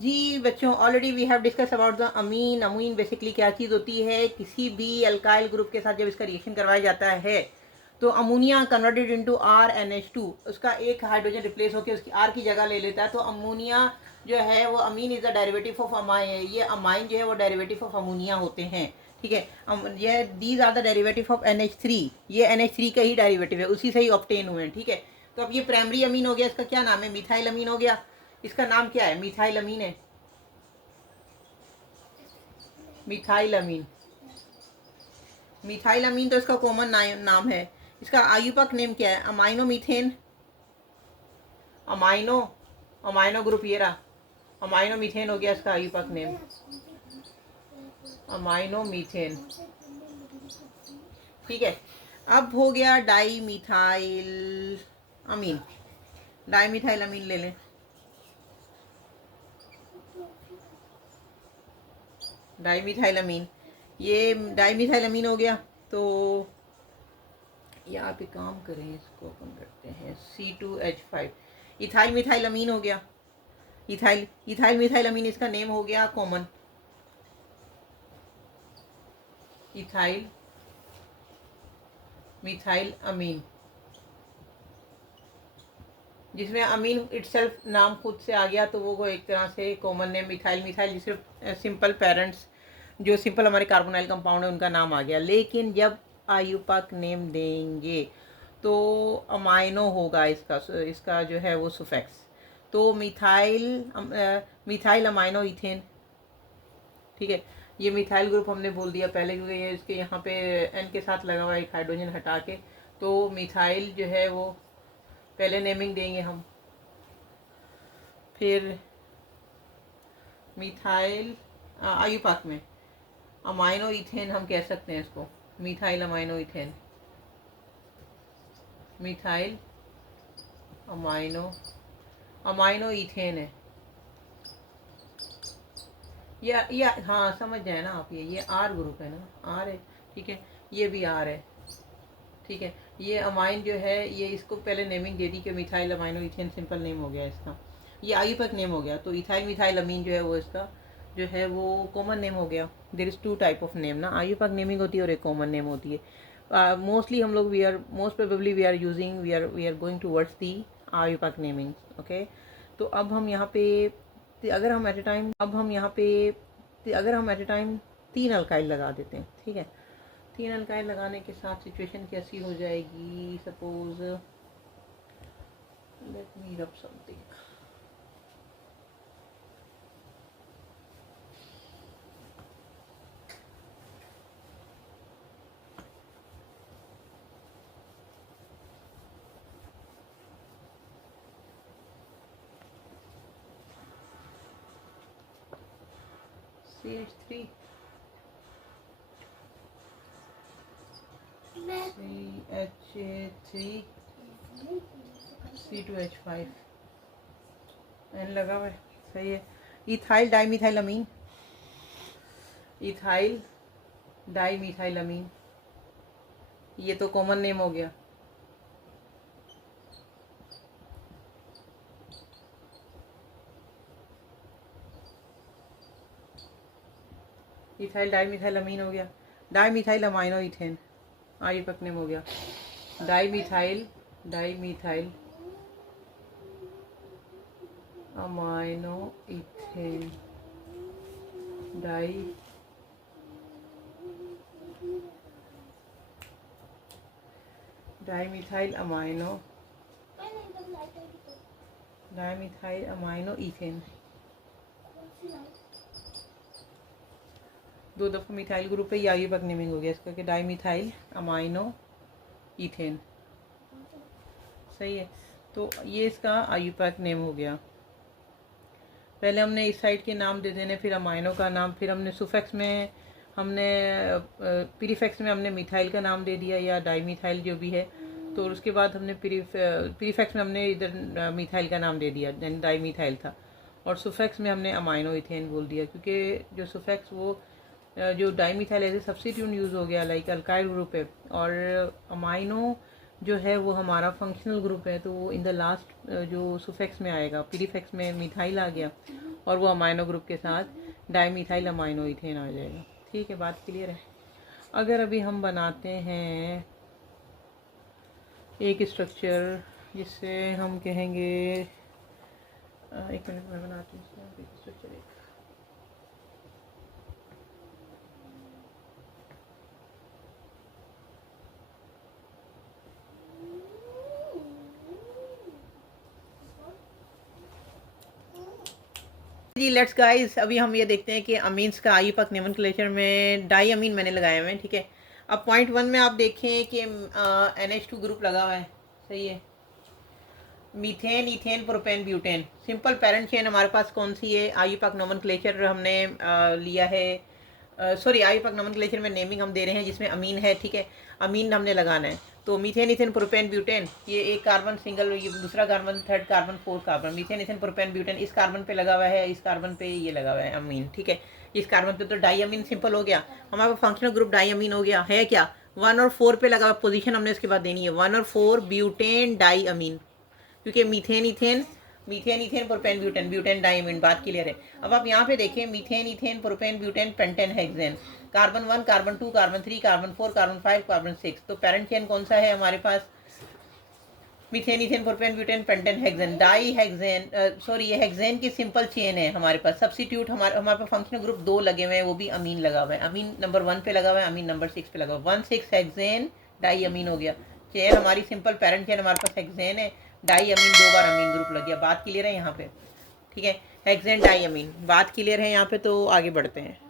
जी बच्चों, already we have discuss about the amine. Amine basically क्या चीज़ होती है, किसी भी अल्काइल ग्रुप के साथ जब इसका रिएक्शन करवाया जाता है तो अमोनिया कन्वर्टेड इनटू RnH2, उसका एक हाइड्रोजन रिप्लेस होकर उसकी R की जगह ले लेता है। तो अमोनिया जो है वो amine is the derivative of amine, ये अमाइन जो है वो डेरिवेटिव ऑफ अमोनिया होते हैं। ठीक है, ये these are the derivative of NH3, ये NH3 का ही डेरिवेटिव है, उसी से ही ऑब्टेन हुए हैं। ठीक है, तो अब ये प्राइमरी अमीन हो गया, इसका क्या नाम है, मिथाइल अमीन हो गया। इसका नाम क्या है, मिथाइल अमीन है, मिथाइल अमीन। मिथाइल अमीन तो इसका कॉमन नाम है। इसका आयुपक नेम क्या है, amino methane, amino amino group ये रहा, अमाइनो मीथेन हो गया इसका आयुपक नेम, अमाइनो मीथेन। ठीक है, अब हो गया डाई मिथाइल अमीन। डाई मिथाइल अमीन ले लें, डाई मिथाइल अमीन, ये डाई मिथाइल अमीन हो गया। तो यहाँ पे काम करें, इसको अपन करते हैं C2H5, इथाइल मिथाइल अमीन हो गया। इथाइल इथाइल मिथाइल अमीन, इसका नेम हो गया कॉमन, इथाइल मिथाइल अमीन, जिसमें अमीन इटसेल्फ नाम खुद से आ गया तो वो एक तरह से कॉमन नेम मिथाइल। मिथाइल सिर्फ सिंपल पेरेंट्स जो सिंपल हमारे कार्बोनाइल कंपाउंड है उनका नाम आ गया। लेकिन जब आयुपक नेम देंगे तो अमाइनो होगा इसका, इसका जो है वो सुफिक्स। तो मिथाइल अमाइनो इथेन। ठीक है, ये मिथाइल ग्रुप हमने बोल दिया पहले क्योंकि ये इसके यहाँ पे N के साथ लगा हुआ एक हाइड्रोजन हटा के, तो मिथाइल जो है वो पहले नेमिंग देंगे हम। फिर मिथाइल आयुपाक में अमाइनो इथेन हम कह सकते हैं इसको, methyl amino ethane, methyl amino ethane है। या हाँ समझ जाए ना आप, ये R ग्रुप है ना, R है। ठीक है, ये भी R है। ठीक है, ये अमाइन जो है ये इसको पहले नेमिंग दे दी कि methyl amino ethane, simple name हो गया इसका, ये आयुपक नेम हो गया। तो इथाइल मिथाइल अमीन जो है वो इसका जो है वो कॉमन नेम हो गया। There is two type of name ना, आयुपक नेमिंग होती है और एक कॉमन नेम होती है। मोस्टली हम लोग we are most probably we are using we are going towards the IUPAC naming. Okay, तो अब हम यहाँ पे अगर हम एट ए टाइम तीन अल्काइल लगा देते हैं। ठीक है, तीन अल्काइल लगाने के साथ सिचुएशन कैसी हो जाएगी, सपोज लेट मी रब something, CH3 CH3 C2H5 N लगा हुआ है, सही है। इथाइल डाईमिथाइल अमीन, इथाइल डाईमिथाइल अमीन, ये तो कॉमन नेम हो गया। इथाइल डाईमिथाइल अमीन हो गया। डाईमिथाइल अमाइनो इथेन आयुपक नेम हो गया। Dimethyl amino ethane, dimethyl amino ethane. दो दफ़ा मिथाइल ग्रुप पे आयुपक नेमिंग हो गया इसका कि डाईमिथाइल अमाइनो इथेन, सही है। तो ये इसका आयुपक नेम हो गया। पहले हमने इस साइड के नाम दे देने, फिर अमाइनो का नाम, फिर हमने सुफिक्स में हमने प्रीफिक्स में हमने मिथाइल का नाम दे दिया या डाईमिथाइल जो भी है। तो उसके बाद हमने प्रीफिक्स में हमने इधर मिथाइल का नाम दे दिया, डाईमिथाइल था, और सुफिक्स में हमने अमाइनो इथेन बोल दिया क्योंकि जो सुफिक्स वो जो dimethyl as a substitute use हो गया, लाइक अल्काइल ग्रुप है, और अमाइनो जो है वो हमारा फंक्शनल ग्रुप है, तो वो इन द लास्ट जो सुफिक्स में आएगा। प्रीफिक्स में मिथाइल आ गया और वो अमाइनो ग्रुप के साथ डाईमिथाइल अमाइनो ईथेन आ जाएगा। ठीक है, बात क्लियर है। अगर अभी हम बनाते हैं एक स्ट्रक्चर जिससे हम कहेंगे, एक मिनट में बनाती हूँ स्ट्रक्चर एक। जी लेट्स गाइस, अभी हम ये देखते हैं कि अमीन्स का आईयूपैक नोमेनक्लेचर में डाई अमीन मैंने लगाए हुए हैं। ठीक है, अब पॉइंट 1 में आप देखें कि NH2 ग्रुप लगा हुआ है, सही है। Methane, ethane, propane, butane, simple parent chain हमारे पास कौन सी है? आईयूपैक नोमेनक्लेचर हमने लिया है, सॉरी आईयूपैक नोमेनक्लेचर में नेमिंग हम दे रहे हैं जिसमें अमीन है। ठीक है, अमीन हमने लगाना है। तो मीथेन, इथेन, प्रोपेन, ब्यूटेन, ये एक कार्बन सिंगल, ये दूसरा carbon, third carbon, fourth carbon, methane, ethane, propane, butane, इस कार्बन पे लगा हुआ है, इस कार्बन पे ये लगा हुआ है अमीन। ठीक है, इस कार्बन पे तो डाई अमीन सिंपल हो गया, हमारा फंक्शनल ग्रुप डाई अमीन हो गया है। क्या 1 और 4 पे लगा हुआ, पोजीशन हमने इसके बाद देनी है 1 और 4 ब्यूटेन डाई अमीन, क्योंकि methane ethane, methane ethane, propane, butane, butane diamine, बात क्लियर है। अब आप यहाँ पे देखें, methane ethane, propane, butane, pentane, hexane, carbon 1, carbon 2, carbon 3, carbon 4, carbon 5, carbon 6। तो पैरेंट चेन कौन सा है हमारे पास? Methane, ethane, propane, butane, pentane, hexane, di hexane, sorry ये हेक्सेन की सिंपल चेन है हमारे पास। सब्स्टिट्यूट हमारे पास फंक्शनल ग्रुप 2 लगे हुए हैं, वो भी अमीन लगा हुआ है। अमीन नंबर 1 पे लगा हुआ है, अमीन नंबर 6 पे लगा हुआ है। 1,6 हेक्सेन डाई अमीन हो गया। चेन हमारी सिंपल पैरेंट चेन हमारे पास हेक्सेन है, डाई अमीन 2 बार अमीन ग्रुप लग गया। बात क्लियर है यहाँ पे? ठीक है, हेक्सेन डाई अमीन, बात क्लियर है यहाँ पे? तो आगे बढ़ते हैं।